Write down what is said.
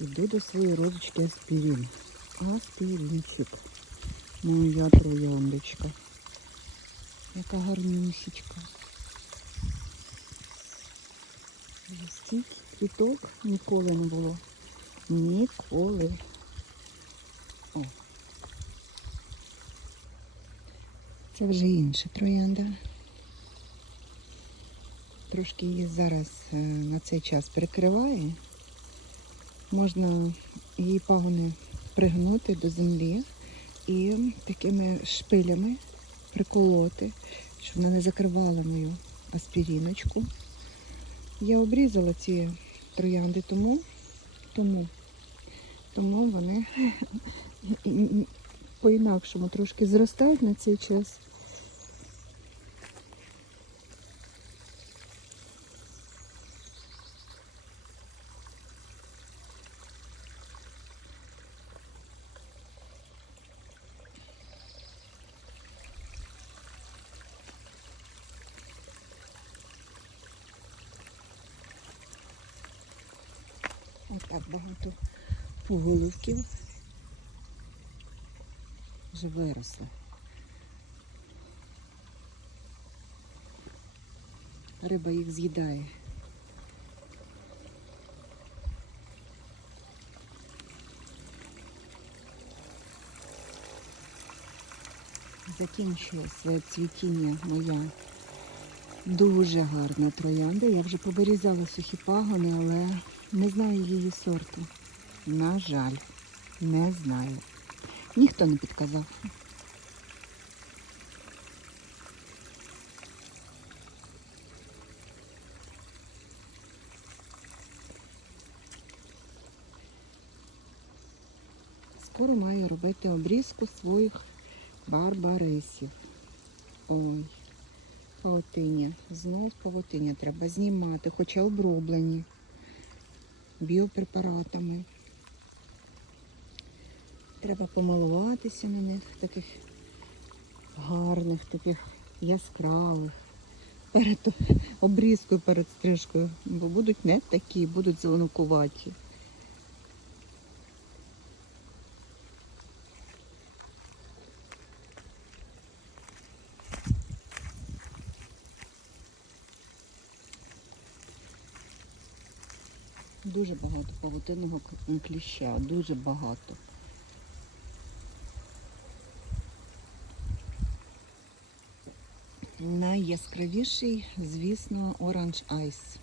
Іду до своєї розочки аспірин. Аспіринчик. Моя трояндочка. Яка гарнюсічка. Стільки квіток ніколи не було. Ніколи. О. Це вже інша троянда. Трошки її зараз е, на цей час перекриває. Можна її пагони пригнути до землі і такими шпилями приколоти, щоб вона не закривала мою аспіріночку. Я обрізала ці троянди тому, тому, тому вони по-інакшому трошки зростають на цей час. Отак багато пуголовків вже виросли. Риба їх з'їдає. Закінчує своє цвітіння моя дуже гарна троянда. Я вже повирізала сухі пагони, але не знаю її сорту. На жаль, не знаю. Ніхто не підказав. Скоро маю робити обрізку своїх барбарисів. Ой, павутиння. Знов павутиння треба знімати, хоча оброблені біопрепаратами. Треба помилуватися на них, таких гарних, таких яскравих. Перед обрізкою, перед стрижкою. Бо будуть не такі, будуть зеленокуваті. Дуже багато павутинного кліща, дуже багато. Найяскравіший, звісно, Orange Ice.